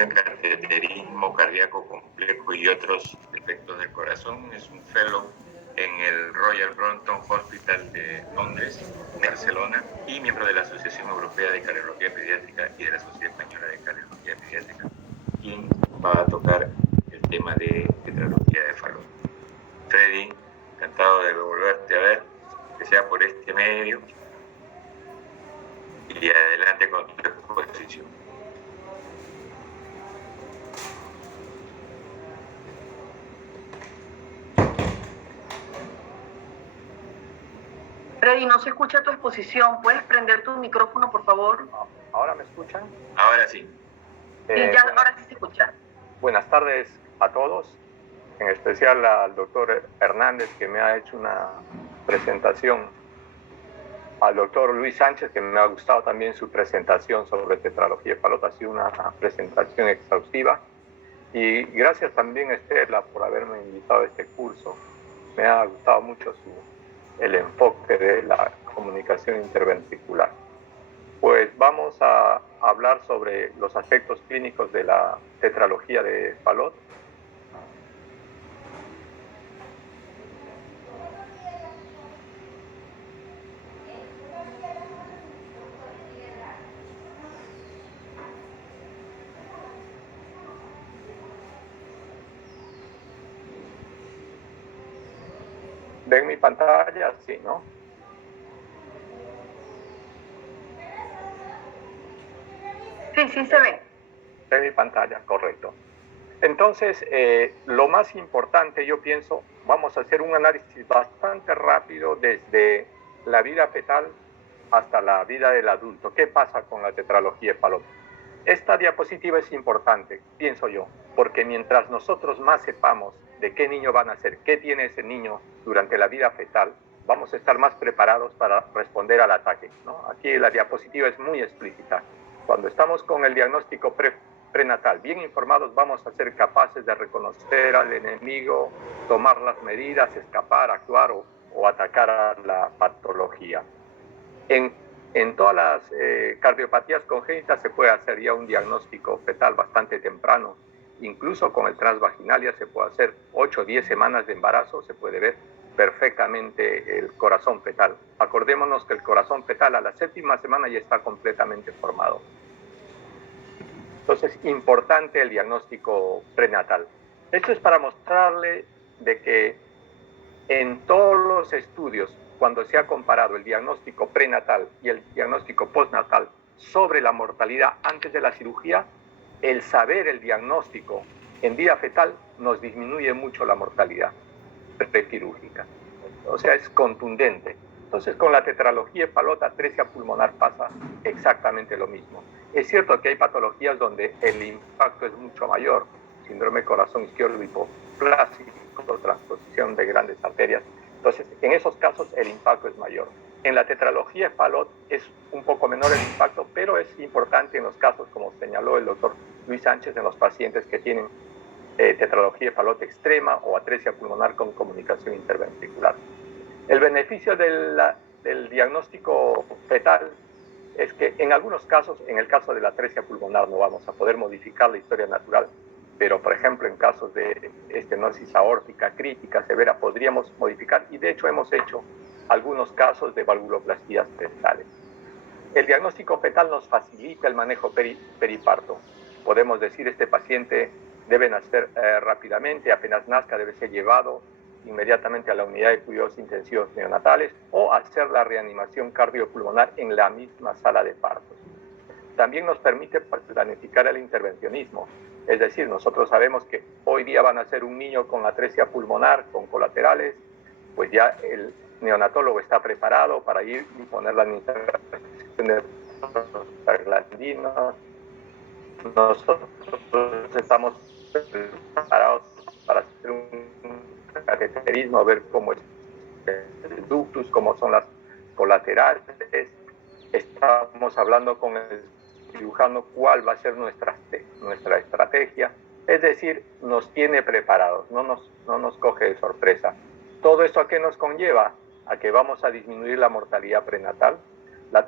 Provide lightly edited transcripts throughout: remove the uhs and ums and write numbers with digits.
en cateterismo cardíaco complejo y otros defectos del corazón. Es un fellow en el Royal Brompton Hospital de Londres, Barcelona, y miembro de la Asociación Europea de Cardiología Pediátrica y de la Sociedad Española de Cardiología Pediátrica, quien va a tocar el tema de tetralogía de Fallot. Freddy, encantado de volverte a ver, que sea por este medio, y adelante con tu exposición. Freddy, no se escucha tu exposición. ¿Puedes prender tu micrófono, por favor? ¿Ahora me escuchan? Ahora sí. Ahora sí se escucha. Buenas tardes a todos, en especial al doctor Hernández, que me ha hecho una presentación, al doctor Luis Sánchez, que me ha gustado también su presentación sobre tetralogía de Fallot. Ha sido una presentación exhaustiva. Y gracias también a Estela por haberme invitado a este curso. Me ha gustado mucho el enfoque de la comunicación interventricular. Pues vamos a hablar sobre los aspectos clínicos de la tetralogía de Fallot. ¿Ven mi pantalla? Sí, ¿no? Sí, se ve. ¿Ven mi pantalla? Correcto. Entonces, lo más importante, yo pienso, vamos a hacer un análisis bastante rápido desde la vida fetal hasta la vida del adulto. ¿Qué pasa con la tetralogía de Fallot? Esta diapositiva es importante, pienso yo, porque mientras nosotros más sepamos de qué niño van a ser, qué tiene ese niño durante la vida fetal, vamos a estar más preparados para responder al ataque, ¿no? Aquí la diapositiva es muy explícita. Cuando estamos con el diagnóstico prenatal bien informados, vamos a ser capaces de reconocer al enemigo, tomar las medidas, escapar, actuar o atacar a la patología. En todas las cardiopatías congénitas se puede hacer ya un diagnóstico fetal bastante temprano. Incluso con el transvaginal ya se puede hacer 8 o 10 semanas de embarazo, se puede ver perfectamente el corazón fetal. Acordémonos que el corazón fetal a la 7ª semana ya está completamente formado. Entonces, importante el diagnóstico prenatal. Esto es para mostrarle de que en todos los estudios, cuando se ha comparado el diagnóstico prenatal y el diagnóstico postnatal sobre la mortalidad antes de la cirugía, el saber el diagnóstico en vida fetal nos disminuye mucho la mortalidad prequirúrgica. O sea, es contundente. Entonces, con la tetralogía de Fallot, atresia pulmonar pasa exactamente lo mismo. Es cierto que hay patologías donde el impacto es mucho mayor, síndrome corazón izquierdo hipoplásico, transposición de grandes arterias. Entonces, en esos casos el impacto es mayor. En la tetralogía de Fallot es un poco menor el impacto, pero es importante en los casos, como señaló el doctor Luis Sánchez, en los pacientes que tienen tetralogía de Fallot extrema o atresia pulmonar con comunicación interventricular. El beneficio del diagnóstico fetal es que en algunos casos, en el caso de la atresia pulmonar, no vamos a poder modificar la historia natural, pero por ejemplo en casos de estenosis aórtica crítica severa podríamos modificar, y de hecho hemos hecho algunos casos de valvuloplastías fetales. El diagnóstico fetal nos facilita el manejo periparto. Podemos decir este paciente debe nacer rápidamente, apenas nazca debe ser llevado inmediatamente a la unidad de cuidados intensivos neonatales o hacer la reanimación cardiopulmonar en la misma sala de partos. También nos permite planificar el intervencionismo. Es decir, nosotros sabemos que hoy día van a ser un niño con atresia pulmonar, con colaterales, pues ya el neonatólogo está preparado para ir y poner la administración de prostaglandinos. Nosotros estamos preparados para hacer un cateterismo, ver cómo es el ductus, cómo son las colaterales. Estamos hablando con el cirujano cuál va a ser nuestra estrategia. Es decir, nos tiene preparados, no nos coge de sorpresa. ¿Todo esto a qué nos conlleva? A que vamos a disminuir la mortalidad prenatal, va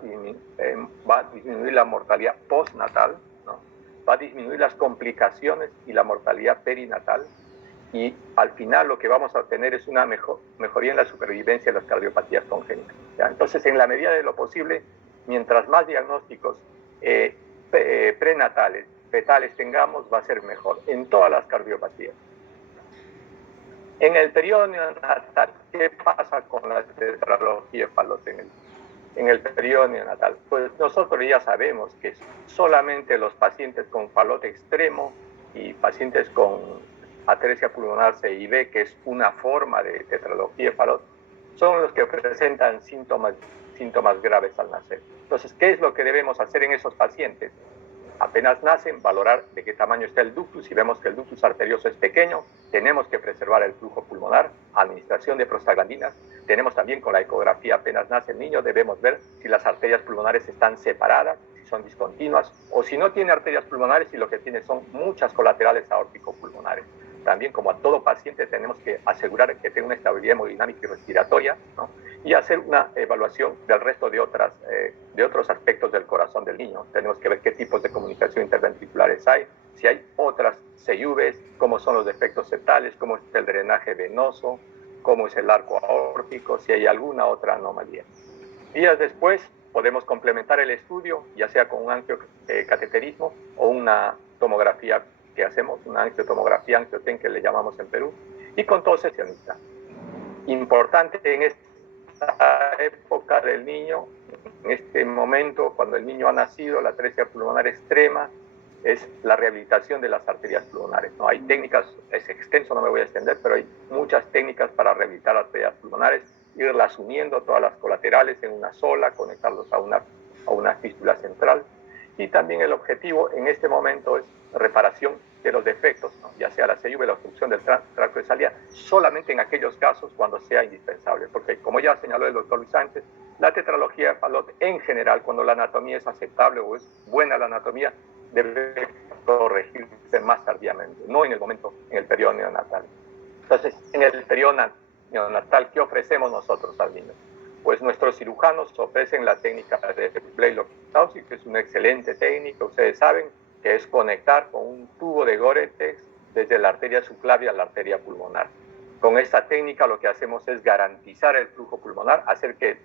a disminuir la mortalidad postnatal, ¿no? va a disminuir las complicaciones y la mortalidad perinatal, y al final lo que vamos a obtener es una mejoría en la supervivencia de las cardiopatías congénitas. ¿Ya? Entonces, en la medida de lo posible, mientras más diagnósticos prenatales, fetales tengamos, va a ser mejor en todas las cardiopatías. En el periodo neonatal, ¿qué pasa con la tetralogía de Fallot en el periodo neonatal? Pues nosotros ya sabemos que solamente los pacientes con Fallot extremo y pacientes con atresia pulmonar CIB, que es una forma de tetralogía de Fallot, son los que presentan síntomas graves al nacer. Entonces, ¿qué es lo que debemos hacer en esos pacientes? Apenas nacen, valorar de qué tamaño está el ductus. Si vemos que el ductus arterioso es pequeño, tenemos que preservar el flujo pulmonar, administración de prostaglandinas. Tenemos también con la ecografía, apenas nace el niño, debemos ver si las arterias pulmonares están separadas, si son discontinuas, o si no tiene arterias pulmonares y lo que tiene son muchas colaterales aórtico-pulmonares. También, como a todo paciente, tenemos que asegurar que tenga una estabilidad hemodinámica y respiratoria, ¿no? Y hacer una evaluación del resto de otros aspectos del corazón del niño. Tenemos que ver qué tipos de comunicación interventriculares hay, si hay otras CIVs, cómo son los defectos septales, cómo es el drenaje venoso, cómo es el arco aórtico, si hay alguna otra anomalía. Días después podemos complementar el estudio, ya sea con un angiocateterismo o una tomografía que hacemos, una angiotomografía, angioten que le llamamos en Perú, y con tos sesionista. Importante en esta época del niño, en este momento, cuando el niño ha nacido, la atresia pulmonar extrema, es la rehabilitación de las arterias pulmonares, ¿no? Hay técnicas, es extenso, no me voy a extender, pero hay muchas técnicas para rehabilitar arterias pulmonares, irlas uniendo todas las colaterales en una sola, conectarlos a una fístula central. Y también el objetivo en este momento es reparación de los defectos, ¿no? Ya sea la CIV, la obstrucción del tracto de salida, solamente en aquellos casos cuando sea indispensable, porque como ya señaló el doctor Luis Sánchez, la tetralogía de Fallot en general, cuando la anatomía es aceptable o es buena la anatomía, debe corregirse más tardíamente, no en el momento, en el periodo neonatal. Entonces, en el periodo neonatal, ¿qué ofrecemos nosotros al niño? Pues nuestros cirujanos ofrecen la técnica de Blalock-Taussig, que es una excelente técnica, ustedes saben, que es conectar con un tubo de Gore-Tex desde la arteria subclavia a la arteria pulmonar. Con esta técnica lo que hacemos es garantizar el flujo pulmonar, hacer que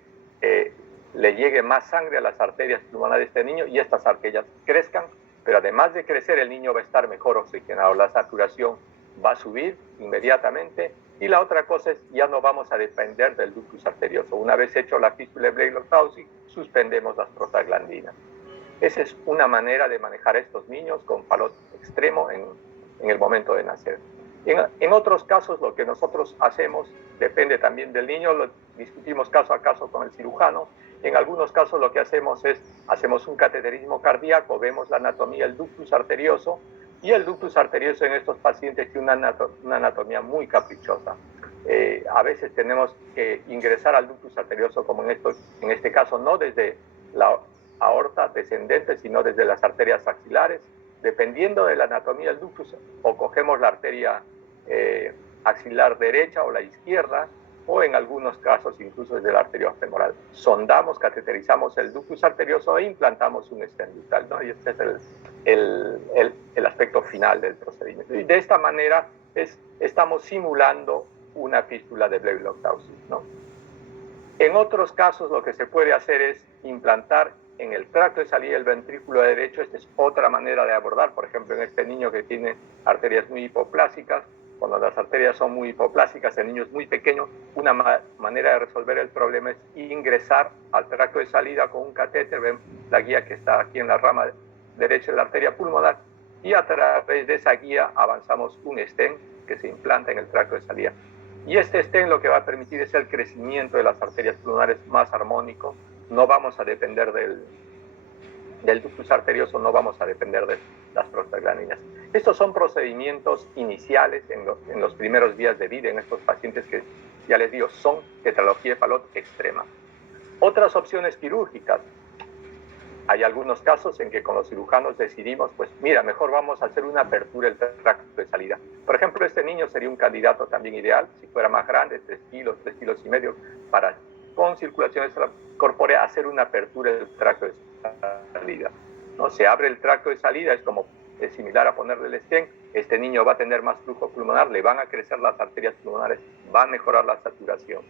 le llegue más sangre a las arterias pulmonares de este niño y estas arterias crezcan, pero además de crecer el niño va a estar mejor oxigenado, la saturación va a subir inmediatamente. Y la otra cosa es, ya no vamos a depender del ductus arterioso. Una vez hecho la fístula de Blalock-Taussig, suspendemos las prostaglandinas. Esa es una manera de manejar a estos niños con Fallot extremo en el momento de nacer. En otros casos, lo que nosotros hacemos depende también del niño, lo discutimos caso a caso con el cirujano. En algunos casos lo que hacemos es, hacemos un cateterismo cardíaco, vemos la anatomía del ductus arterioso, y el ductus arterioso en estos pacientes tiene una anatomía muy caprichosa. A veces tenemos que ingresar al ductus arterioso, como en este caso, no desde la aorta descendente, sino desde las arterias axilares. Dependiendo de la anatomía del ductus, o cogemos la arteria axilar derecha o la izquierda, o en algunos casos incluso desde la arteria femoral. Sondamos, cateterizamos el ductus arterioso e implantamos un stent ductal, ¿no? Y este es el aspecto final del procedimiento. Y de esta manera estamos simulando una fístula de Blalock-Taussig, ¿no? En otros casos lo que se puede hacer es implantar en el tracto de salida del ventrículo derecho. Esta es otra manera de abordar, por ejemplo, en este niño que tiene arterias muy hipoplásicas. Cuando las arterias son muy hipoplásicas, el niño es muy pequeño, una manera de resolver el problema es ingresar al tracto de salida con un catéter. Ven la guía que está aquí en la rama derecha de la arteria pulmonar, y a través de esa guía avanzamos un stent que se implanta en el tracto de salida. Y este stent lo que va a permitir es el crecimiento de las arterias pulmonares más armónico. No vamos a depender del ductus arterioso, no vamos a depender de las prostaglandinas. Estos son procedimientos iniciales en los primeros días de vida en estos pacientes que, ya les digo, son tetralogía de Fallot extrema. Otras opciones quirúrgicas. Hay algunos casos en que con los cirujanos decidimos, pues mira, mejor vamos a hacer una apertura del tracto de salida. Por ejemplo, este niño sería un candidato también ideal, si fuera más grande, 3 kilos, 3 kilos y medio, para con circulación extracorpórea hacer una apertura del tracto de salida, ¿no? Se abre el tracto de salida, es como es similar a ponerle el stent. Este niño va a tener más flujo pulmonar, le van a crecer las arterias pulmonares, va a mejorar la saturación,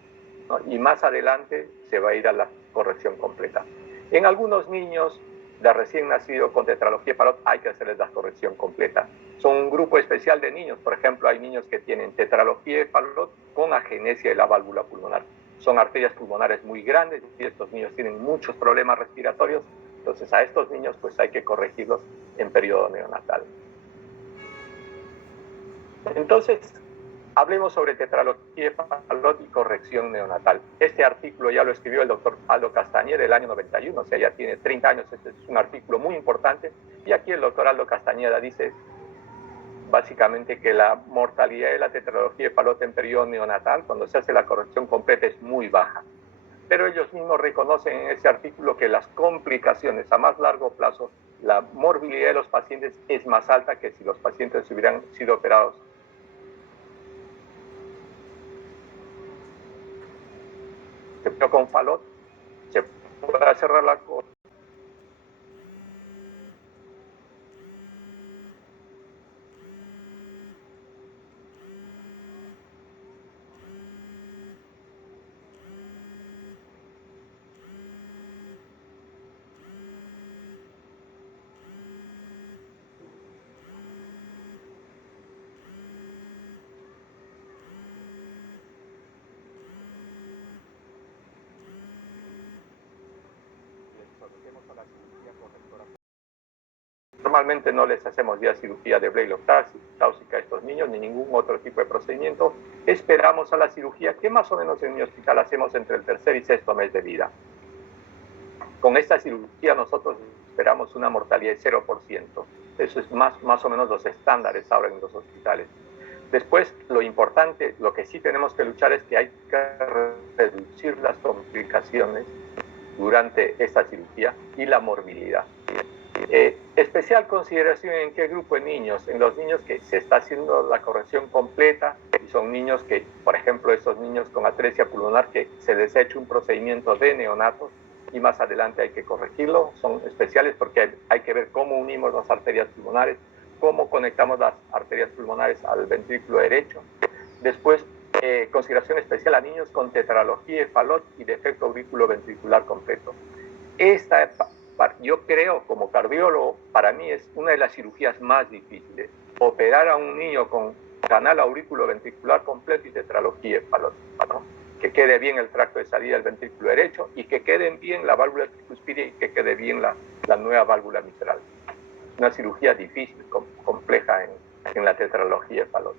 ¿no? Y más adelante se va a ir a la corrección completa. En algunos niños de recién nacido con tetralogía de Fallot hay que hacerles la corrección completa. Son un grupo especial de niños. Por ejemplo, hay niños que tienen tetralogía de Fallot con agenesia de la válvula pulmonar. Son arterias pulmonares muy grandes y estos niños tienen muchos problemas respiratorios. Entonces a estos niños pues hay que corregirlos en periodo neonatal. Entonces, hablemos sobre tetralogía de Fallot y corrección neonatal. Este artículo ya lo escribió el doctor Aldo Castañeda del año 91, o sea, ya tiene 30 años. Este es un artículo muy importante. Y aquí el doctor Aldo Castañeda dice básicamente que la mortalidad de la tetralogía de Fallot en periodo neonatal, cuando se hace la corrección completa, es muy baja. Pero ellos mismos reconocen en ese artículo que las complicaciones a más largo plazo, la morbilidad de los pacientes es más alta que si los pacientes hubieran sido operados con Fallot. Se puede cerrar la cosa. Normalmente no les hacemos ya cirugía de Blalock táusica a estos niños, ni ningún otro tipo de procedimiento. Esperamos a la cirugía, que más o menos en mi hospital hacemos entre el tercer y sexto mes de vida. Con esta cirugía nosotros esperamos una mortalidad de 0%. Eso es más o menos los estándares ahora en los hospitales. Después, lo importante, lo que sí tenemos que luchar es que hay que reducir las complicaciones durante esta cirugía y la morbilidad. Especial consideración en qué grupo de niños, en los niños que se está haciendo la corrección completa y son niños que, por ejemplo, esos niños con atresia pulmonar que se les ha hecho un procedimiento de neonatos y más adelante hay que corregirlo, son especiales porque hay que ver cómo unimos las arterias pulmonares, cómo conectamos las arterias pulmonares al ventrículo derecho. Después, consideración especial a niños con tetralogía de Fallot y defecto auriculoventricular completo. Esta, yo creo, como cardiólogo, para mí es una de las cirugías más difíciles. Operar a un niño con canal auriculoventricular completo y tetralogía de Fallot, ¿no? Que quede bien el tracto de salida del ventrículo derecho y que quede bien la válvula tricuspidia y que quede bien la nueva válvula mitral. Una cirugía difícil, compleja en la tetralogía de Fallot.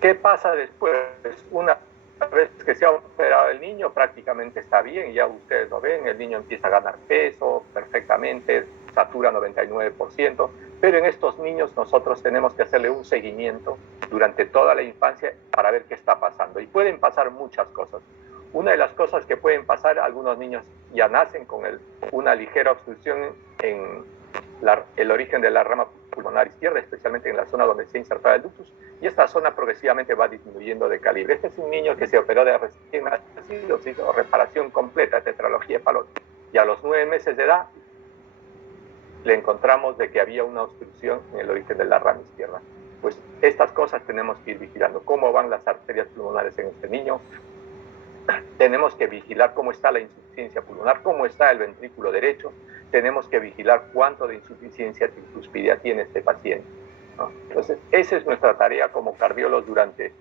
¿Qué pasa después? Una vez que se ha operado el niño, prácticamente está bien, ya ustedes lo ven, el niño empieza a ganar peso perfectamente, satura 99%, pero en estos niños nosotros tenemos que hacerle un seguimiento durante toda la infancia para ver qué está pasando. Y pueden pasar muchas cosas. Una de las cosas que pueden pasar, algunos niños ya nacen con una ligera obstrucción en el origen de la rama pulmonar izquierda, especialmente en la zona donde se ha insertado el ductus, y esta zona progresivamente va disminuyendo de calibre. Este es un niño que se operó de recién nacido, se hizo reparación completa de tetralogía de Fallot, y a los 9 meses de edad le encontramos de que había una obstrucción en el origen de la rama izquierda. Pues estas cosas tenemos que ir vigilando, cómo van las arterias pulmonares en este niño. Tenemos que vigilar cómo está la insuficiencia pulmonar, cómo está el ventrículo derecho. Tenemos que vigilar cuánto de insuficiencia tricuspidia tiene este paciente, ¿no? Entonces, esa es nuestra tarea como cardiólogos durante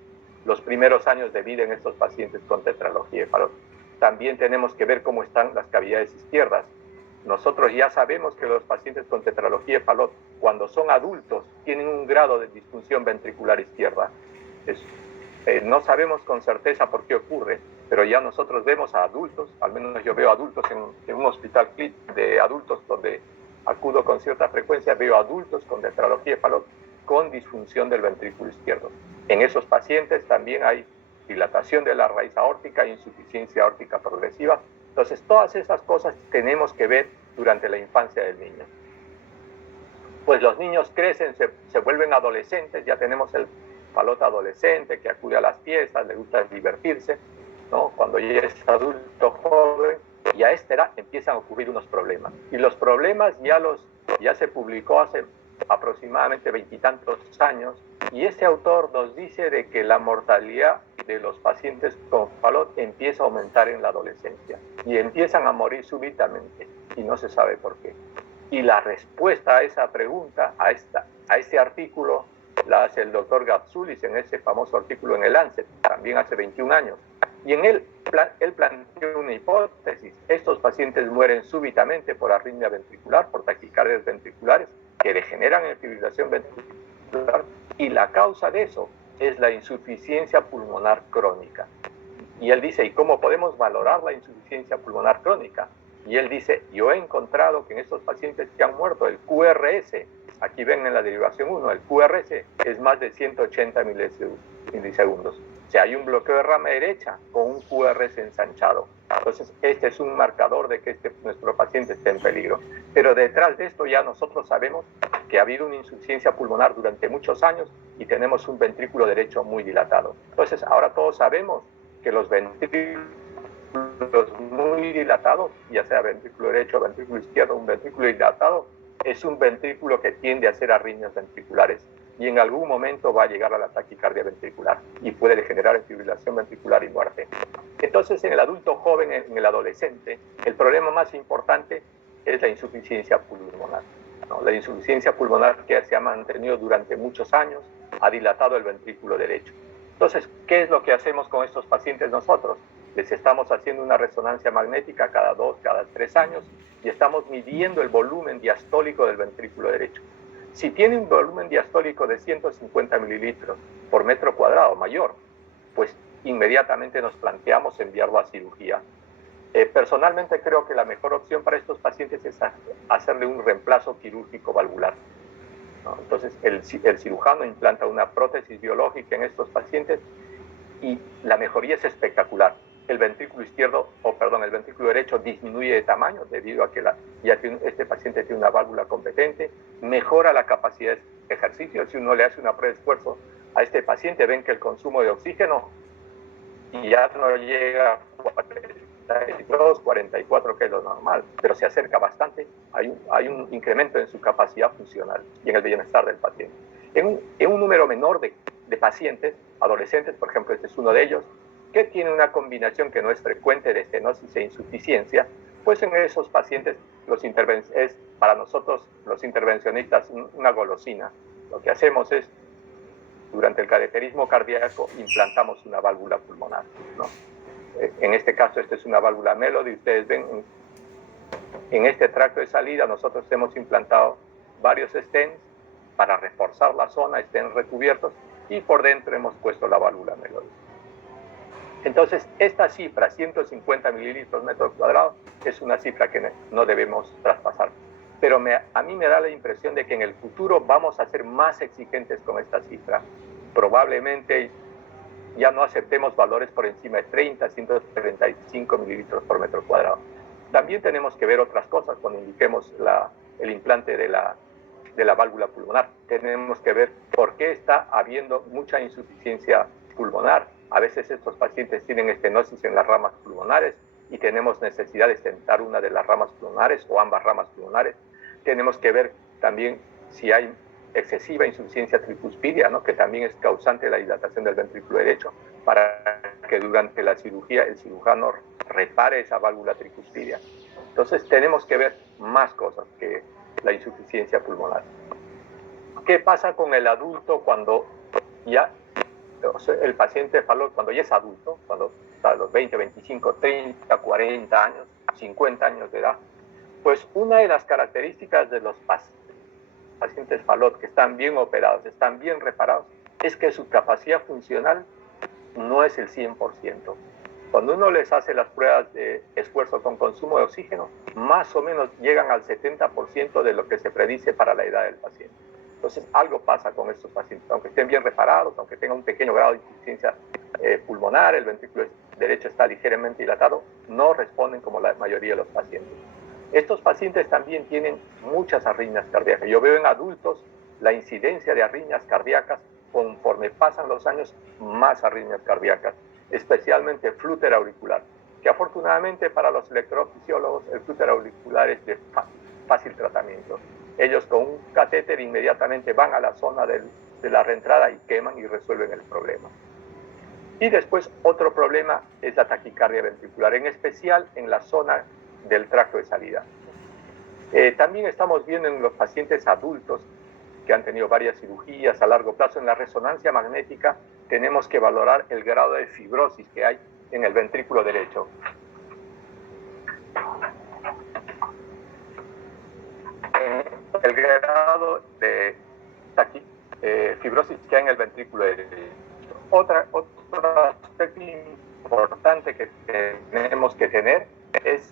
los primeros años de vida en estos pacientes con tetralogía de Fallot. También tenemos que ver cómo están las cavidades izquierdas. Nosotros ya sabemos que los pacientes con tetralogía de Fallot, cuando son adultos, tienen un grado de disfunción ventricular izquierda. No sabemos con certeza por qué ocurre, pero ya nosotros vemos a adultos, al menos yo veo adultos en un hospital de adultos donde acudo con cierta frecuencia, veo adultos con tetralogía de Fallot con disfunción del ventrículo izquierdo. En esos pacientes también hay dilatación de la raíz aórtica e insuficiencia aórtica progresiva. Entonces, todas esas cosas tenemos que ver durante la infancia del niño. Pues los niños crecen, se vuelven adolescentes, ya tenemos el Fallot adolescente que acude a las fiestas, le gusta divertirse, ¿no? Cuando ya es adulto joven, y a esta edad empiezan a ocurrir unos problemas. Y los problemas ya se publicó hace aproximadamente 20 y tantos años, y este autor nos dice de que la mortalidad de los pacientes con Fallot empieza a aumentar en la adolescencia y empiezan a morir súbitamente y no se sabe por qué. Y la respuesta a esa pregunta, a este artículo, la hace el doctor Gapsulis en ese famoso artículo en el Lancet, también hace 21 años. Y en él planteó una hipótesis. Estos pacientes mueren súbitamente por arritmia ventricular, por taquicardias ventriculares, que degeneran en fibrilación ventricular, y la causa de eso es la insuficiencia pulmonar crónica. Y él dice, ¿y cómo podemos valorar la insuficiencia pulmonar crónica? Y él dice, yo he encontrado que en estos pacientes que han muerto, el QRS, aquí ven en la derivación 1, el QRS es más de 180 milisegundos. O sea, hay un bloqueo de rama derecha con un QRS ensanchado. Entonces, este es un marcador de que nuestro paciente está en peligro. Pero detrás de esto ya nosotros sabemos que ha habido una insuficiencia pulmonar durante muchos años y tenemos un ventrículo derecho muy dilatado. Entonces, ahora todos sabemos que los ventrículos muy dilatados, ya sea ventrículo derecho o ventrículo izquierdo, un ventrículo dilatado es un ventrículo que tiende a hacer arritmias ventriculares y en algún momento va a llegar a la taquicardia ventricular y puede degenerar en fibrilación ventricular y muerte. Entonces, en el adulto joven, en el adolescente, el problema más importante es la insuficiencia pulmonar, ¿no? La insuficiencia pulmonar que se ha mantenido durante muchos años, ha dilatado el ventrículo derecho. Entonces, ¿qué es lo que hacemos con estos pacientes nosotros? Les estamos haciendo una resonancia magnética cada 2, cada 3 años y estamos midiendo el volumen diastólico del ventrículo derecho. Si tiene un volumen diastólico de 150 mililitros por metro cuadrado mayor, pues inmediatamente nos planteamos enviarlo a cirugía. Personalmente creo que la mejor opción para estos pacientes es hacerle un reemplazo quirúrgico valvular, ¿no? Entonces el cirujano implanta una prótesis biológica en estos pacientes y la mejoría es espectacular. El ventrículo el ventrículo derecho disminuye de tamaño debido a que este paciente tiene una válvula competente, mejora la capacidad de ejercicio. Si uno le hace una prueba de esfuerzo a este paciente, ven que el consumo de oxígeno ya no llega a 42, 44, que es lo normal, pero se acerca bastante. Hay un incremento en su capacidad funcional y en el bienestar del paciente. En un número menor de pacientes, adolescentes, por ejemplo, este es uno de ellos, que tiene una combinación que no es frecuente de estenosis e insuficiencia, pues en esos pacientes es para nosotros los intervencionistas una golosina. Lo que hacemos es, durante el cateterismo cardíaco, implantamos una válvula pulmonar, ¿no? En este caso, esta es una válvula Melody. Ustedes ven, en este tracto de salida nosotros hemos implantado varios stents para reforzar la zona, stents recubiertos, y por dentro hemos puesto la válvula Melody. Entonces, esta cifra, 150 mililitros metro cuadrado, es una cifra que no debemos traspasar. Pero a mí me da la impresión de que en el futuro vamos a ser más exigentes con esta cifra. Probablemente ya no aceptemos valores por encima de 30, 135 mililitros por metro cuadrado. También tenemos que ver otras cosas cuando indiquemos el implante de la válvula pulmonar. Tenemos que ver por qué está habiendo mucha insuficiencia pulmonar. A veces estos pacientes tienen estenosis en las ramas pulmonares y tenemos necesidad de stentar una de las ramas pulmonares o ambas ramas pulmonares. Tenemos que ver también si hay excesiva insuficiencia tricuspidia, ¿no? Que también es causante de la dilatación del ventrículo derecho, para que durante la cirugía el cirujano repare esa válvula tricuspidia. Entonces tenemos que ver más cosas que la insuficiencia pulmonar. ¿Qué pasa con el adulto cuando ya el paciente Fallot, cuando ya es adulto, cuando está a los 20, 25, 30, 40 años, 50 años de edad? Pues una de las características de los pacientes Fallot que están bien operados, están bien reparados, es que su capacidad funcional no es el 100%. Cuando uno les hace las pruebas de esfuerzo con consumo de oxígeno, más o menos llegan al 70% de lo que se predice para la edad del paciente. Entonces, algo pasa con estos pacientes. Aunque estén bien reparados, aunque tengan un pequeño grado de insuficiencia pulmonar, el ventrículo derecho está ligeramente dilatado, no responden como la mayoría de los pacientes. Estos pacientes también tienen muchas arritmias cardíacas. Yo veo en adultos la incidencia de arritmias cardíacas, conforme pasan los años, más arritmias cardíacas, especialmente flúter auricular, que afortunadamente para los electrofisiólogos el flúter auricular es de fácil tratamiento. Ellos con un catéter inmediatamente van a la zona de la reentrada y queman y resuelven el problema. Y después otro problema es la taquicardia ventricular, en especial en la zona del tracto de salida. También estamos viendo en los pacientes adultos que han tenido varias cirugías a largo plazo, en la resonancia magnética tenemos que valorar el grado de fibrosis que hay en el ventrículo derecho. El grado de fibrosis que hay en el ventrículo derecho. Otro aspecto importante que tenemos que tener es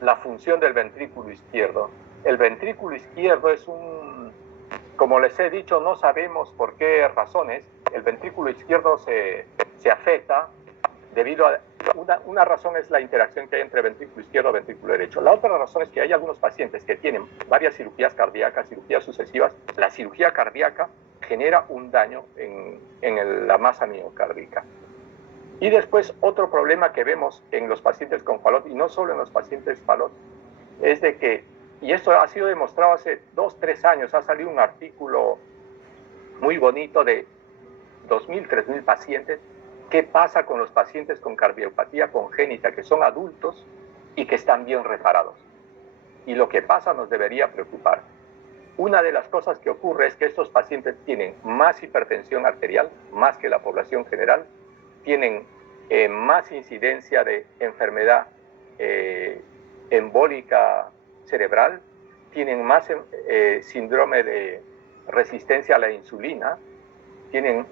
la función del ventrículo izquierdo. El ventrículo izquierdo es como les he dicho, no sabemos por qué razones el ventrículo izquierdo se afecta debido a una razón es la interacción que hay entre ventrículo izquierdo y ventrículo derecho. La otra razón es que hay algunos pacientes que tienen varias cirugías cardíacas, cirugías sucesivas. La cirugía cardíaca genera un daño en la masa miocárdica. Y después otro problema que vemos en los pacientes con Fallot, y no solo en los pacientes Fallot, es de que, y esto ha sido demostrado hace 2-3 años, ha salido un artículo muy bonito de 2.000, 3.000 pacientes. ¿Qué pasa con los pacientes con cardiopatía congénita que son adultos y que están bien reparados? Y lo que pasa nos debería preocupar. Una de las cosas que ocurre es que estos pacientes tienen más hipertensión arterial, más que la población general, tienen más incidencia de enfermedad embólica cerebral, tienen más síndrome de resistencia a la insulina, tienen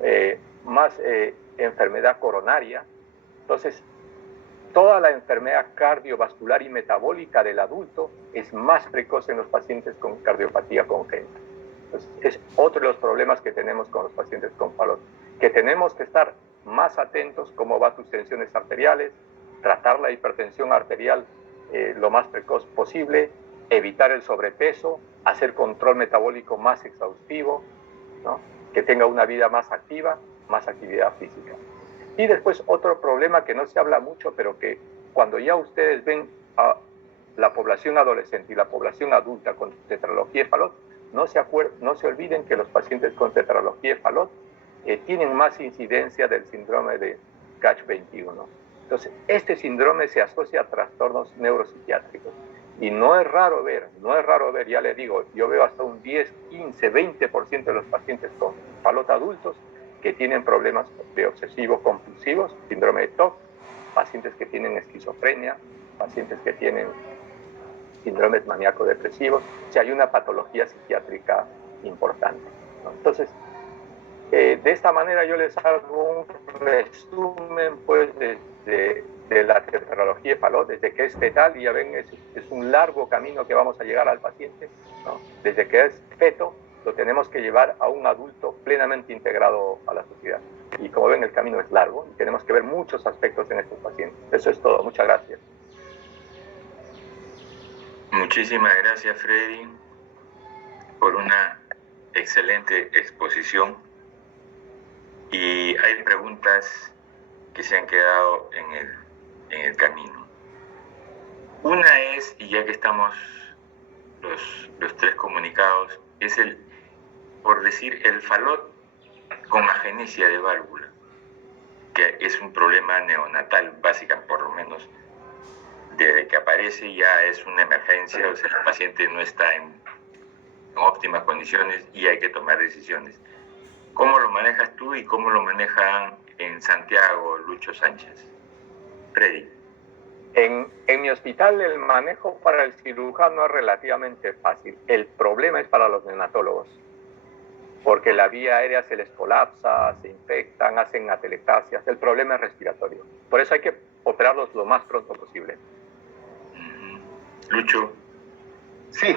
más enfermedad coronaria. Entonces, toda la enfermedad cardiovascular y metabólica del adulto es más precoz en los pacientes con cardiopatía congénita. Entonces, es otro de los problemas que tenemos con los pacientes con Fallot, que tenemos que estar más atentos cómo va tus tensiones arteriales, tratar la hipertensión arterial lo más precoz posible, evitar el sobrepeso, hacer control metabólico más exhaustivo, ¿no? Que tenga una vida más activa, más actividad física. Y después otro problema que no se habla mucho, pero que cuando ya ustedes ven a la población adolescente y la población adulta con tetralogía de Fallot, no se olviden que los pacientes con tetralogía de Fallot tienen más incidencia del síndrome de CACH21. Entonces, este síndrome se asocia a trastornos neuropsiquiátricos. Y no es raro ver, ya les digo, yo veo hasta un 10, 15, 20% de los pacientes con Fallot adultos que tienen problemas de obsesivos compulsivos, síndrome de TOC, pacientes que tienen esquizofrenia, pacientes que tienen síndromes maníaco-depresivos, o sea, hay una patología psiquiátrica importante, ¿no? Entonces, de esta manera yo les hago un resumen pues, de la tetralogía de Fallot, desde que es fetal, y ya ven, es un largo camino que vamos a llegar al paciente, ¿no? Desde que es feto, lo tenemos que llevar a un adulto plenamente integrado a la sociedad. Y como ven, el camino es largo y tenemos que ver muchos aspectos en estos pacientes. Eso es todo. Muchas gracias. Muchísimas gracias, Freddy, por una excelente exposición. Y hay preguntas que se han quedado en el camino. Una es, y ya que estamos los tres comunicados, es por decir, el Fallot con agenesia de válvula, que es un problema neonatal, básica, por lo menos desde que aparece ya es una emergencia, o sea, el paciente no está en óptimas condiciones y hay que tomar decisiones. ¿Cómo lo manejas tú y cómo lo manejan en Santiago, Lucho Sánchez? Freddy. En mi hospital el manejo para el cirujano es relativamente fácil. El problema es para los neonatólogos, porque la vía aérea se les colapsa, se infectan, hacen atelectasias. El problema es respiratorio. Por eso hay que operarlos lo más pronto posible. Lucho. Sí,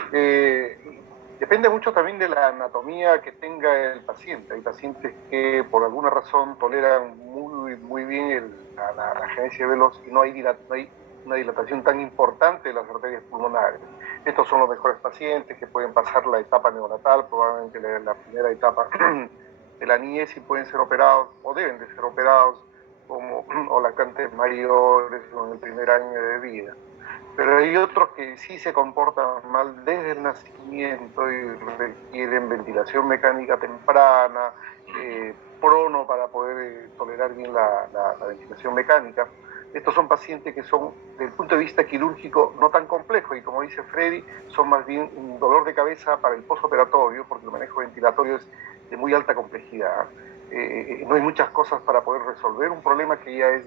depende mucho también de la anatomía que tenga el paciente. Hay pacientes que por alguna razón toleran muy bien la agenesia veloz y no hay una dilatación tan importante de las arterias pulmonares. Estos son los mejores pacientes que pueden pasar la etapa neonatal, probablemente la primera etapa de la niñez, y pueden ser operados o deben de ser operados o lactantes mayores o en el primer año de vida. Pero hay otros que sí se comportan mal desde el nacimiento y requieren ventilación mecánica temprana, prono para poder tolerar bien la ventilación mecánica. Estos son pacientes que son, desde el punto de vista quirúrgico, no tan complejos y, como dice Freddy, son más bien un dolor de cabeza para el postoperatorio, porque el manejo ventilatorio es de muy alta complejidad. No hay muchas cosas para poder resolver un problema que ya es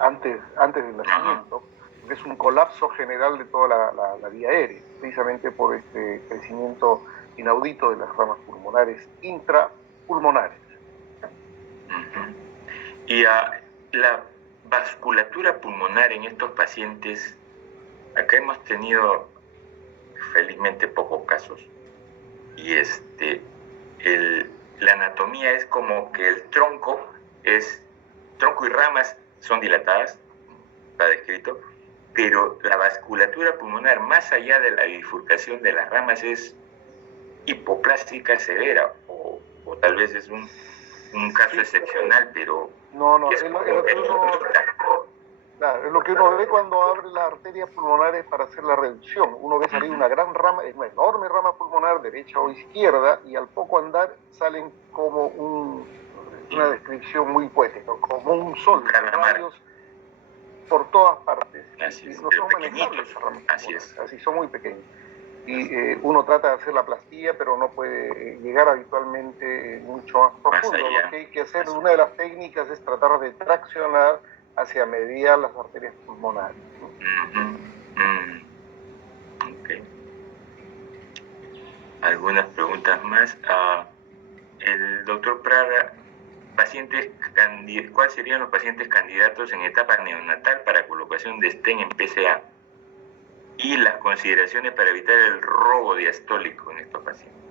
antes del nacimiento. Es un colapso general de toda la vía aérea, precisamente por este crecimiento inaudito de las ramas pulmonares intrapulmonares. Y la vasculatura pulmonar en estos pacientes, acá hemos tenido felizmente pocos casos, y la anatomía es como que el tronco y ramas son dilatadas, está descrito, pero la vasculatura pulmonar, más allá de la bifurcación de las ramas, es hipoplástica severa, o tal vez es un caso excepcional, pero... No, es lo que uno ve cuando abre las arterias pulmonares para hacer la reducción. Uno ve salir una gran rama, una enorme rama pulmonar, derecha o izquierda, y al poco andar salen como una descripción muy poética, como un sol, rayos por todas partes. Así es, no son manejables esas ramas pulmonares, así son muy pequeños. Y uno trata de hacer la plastilla, pero no puede llegar habitualmente mucho más profundo. Lo que hay que hacer, una de las técnicas es tratar de traccionar hacia mediar las arterias pulmonares. Okay. Algunas preguntas más. El doctor Prada, ¿cuáles serían los pacientes candidatos en etapa neonatal para colocación de stent en PCA? Y las consideraciones para evitar el robo diastólico en estos pacientes.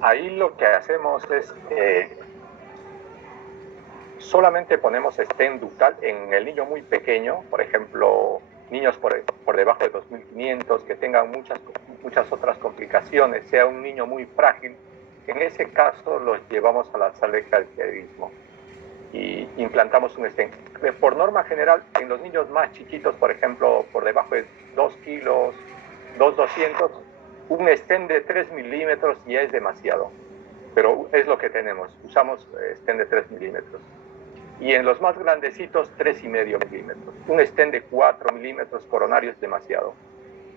Ahí lo que hacemos es solamente ponemos stent ductal en el niño muy pequeño, por ejemplo, niños por debajo de 2.500 que tengan muchas otras complicaciones, sea un niño muy frágil. En ese caso los llevamos a la sala de cateterismo y implantamos un stent. Por norma general, en los niños más chiquitos, por ejemplo, por debajo de 2 kilos, 2,200, un stent de 3 milímetros ya es demasiado, pero es lo que tenemos, usamos stent de 3 milímetros. Y en los más grandecitos, 3,5 milímetros. Un stent de 4 milímetros coronario es demasiado.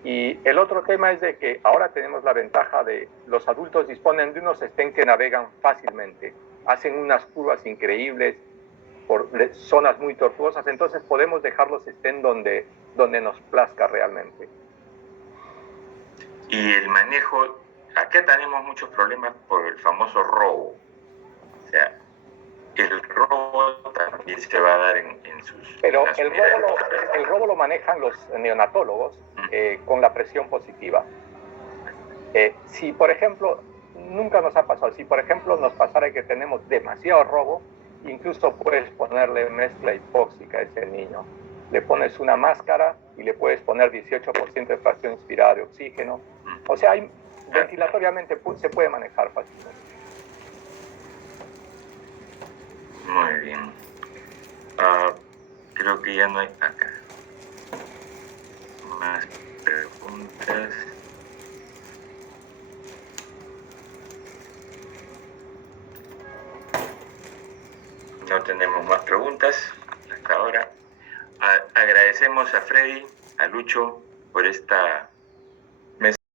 Y el otro tema es de que ahora tenemos la ventaja de los adultos disponen de unos stent que navegan fácilmente, hacen unas curvas increíbles por zonas muy tortuosas, entonces podemos dejarlos stent donde nos plazca realmente. Y el manejo, acá tenemos muchos problemas por el famoso robo. O sea, el robo también se va a dar en sus... Pero el robo lo manejan los neonatólogos con la presión positiva. Si, por ejemplo, nunca nos ha pasado, si por ejemplo nos pasara que tenemos demasiado robo, incluso puedes ponerle mezcla hipóxica a ese niño. Le pones una máscara y le puedes poner 18% de fracción inspirada de oxígeno. O sea, ventilatoriamente se puede manejar fácilmente. Muy bien. Creo que ya no hay acá más preguntas. No tenemos más preguntas hasta ahora. Agradecemos a Freddy, a Lucho por esta